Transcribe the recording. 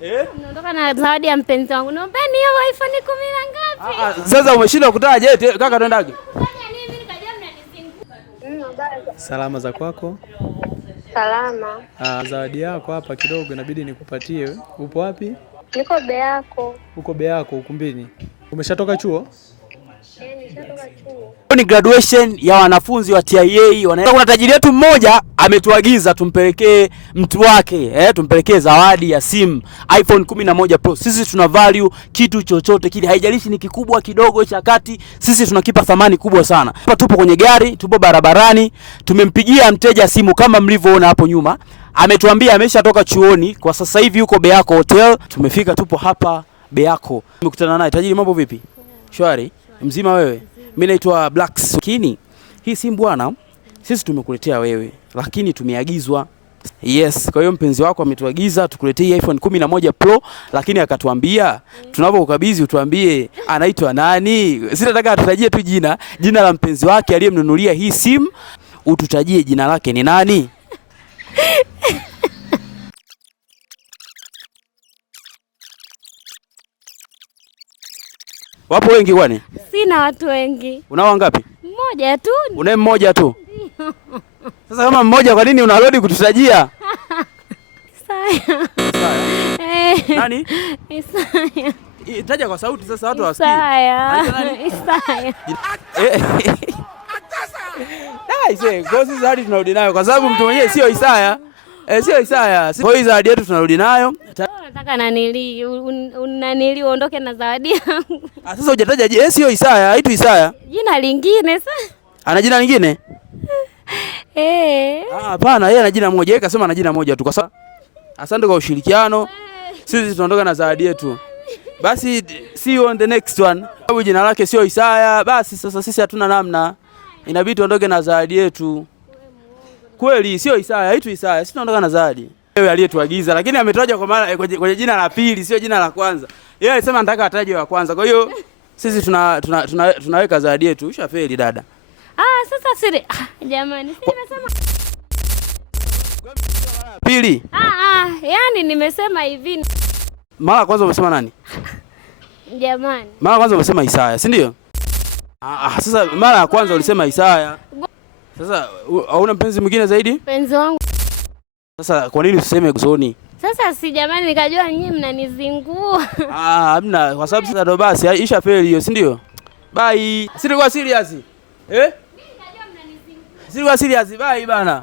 Naondoka na zawadi ya mpenzi wangu. Naombeni hiyo iPhone 10 na ngapi? Sasa umeshinda kutaja eti kaka tuendage. Salama za kwako? Salama. Zawadi yako hapa kidogo inabidi nikupatie. Upo wapi? Niko Beako. Uko Beako ukumbini. Umeshatoka chuo? Nishatoka chuo. Ni graduation ya wanafunzi wa TIA. Kuna tajiri yetu mmoja ametuagiza tumpelekee mtu wake, tumpelekee zawadi ya simu iPhone 11 Pro. Sisi tuna value kitu chochote kile, haijalishi ni kikubwa kidogo cha kati, sisi tunakipa thamani kubwa sana. Hapa tupo kwenye gari, tupo barabarani, tumempigia mteja simu kama mlivyoona hapo nyuma. Ametuambia ameshatoka chuoni, kwa sasa hivi yuko Beako Hotel. Tumefika, tupo hapa Beako. Tumekutana naye. Tajiri, mambo vipi? Shwari? Mzima wewe? Mimi naitwa Blacks. Lakini hii simu bwana, sisi tumekuletea wewe, lakini tumeagizwa. Yes, kwa hiyo mpenzi wako ametuagiza tukuletee iPhone 11 Pro, lakini akatuambia tunapokukabidhi utuambie anaitwa nani. Sitataka atutajie tu jina la mpenzi wake aliyemnunulia hii simu, ututajie jina lake ni nani? Wapo wengi kwani? Sina watu wengi. Unao wangapi? Mmoja tu. Unaye mmoja tu? Sasa kama mmoja, kwa nini unarudi kututajia? Isaya. Nani? Isaya. Taja kwa sauti sasa watu wasikie. Isaya. Kwa sisi hadi tunarudi nayo kwa sababu mtu mwenyewe sio Isaya. Sio Isaya. Kwa hiyo zawadi yetu tunarudi nayo. Nataka nanili uondoke na zawadi yangu. Sasa hujataja sio Isaya, haitu Isaya. Jina lingine sasa. Ana jina lingine? Hapana, yeye ana jina moja. Yeye kasema ana jina moja tu. Kwa sababu asante kwa ushirikiano. Sisi tunaondoka na zawadi yetu. Basi see you on the next one. Sababu jina lake sio Isaya, basi sasa sisi hatuna namna. Inabidi tuondoke na zawadi yetu. Kweli sio Isaya, haitu Isaya. Sisi tunaondoka na zawadi. Wewe aliyetuagiza, lakini ametaja kwa maana kwenye jina la pili, sio jina la kwanza. Yeye alisema nataka ataje wa kwanza. Kwa hiyo sisi tunaweka zawadi yetu. Ushafeli dada. Sasa siri. Jamani, si nimesema pili. Yani nimesema hivi. Mara kwanza umesema nani? Jamani. Mara kwanza umesema Isaya, si ndio? Sasa mara ya kwanza ulisema Isaya. Sasa hauna mpenzi mwingine zaidi? Mpenzi wangu. Sasa kwa nini usiseme Gusoni? Sasa si jamani, nikajua nyinyi mnanizingua. Hamna, kwa sababu sasa ndo basi isha feli hiyo, si ndio? Bye. Sisi kwa serious. Mimi nikajua mnanizingua. Sisi kwa serious, bye bana.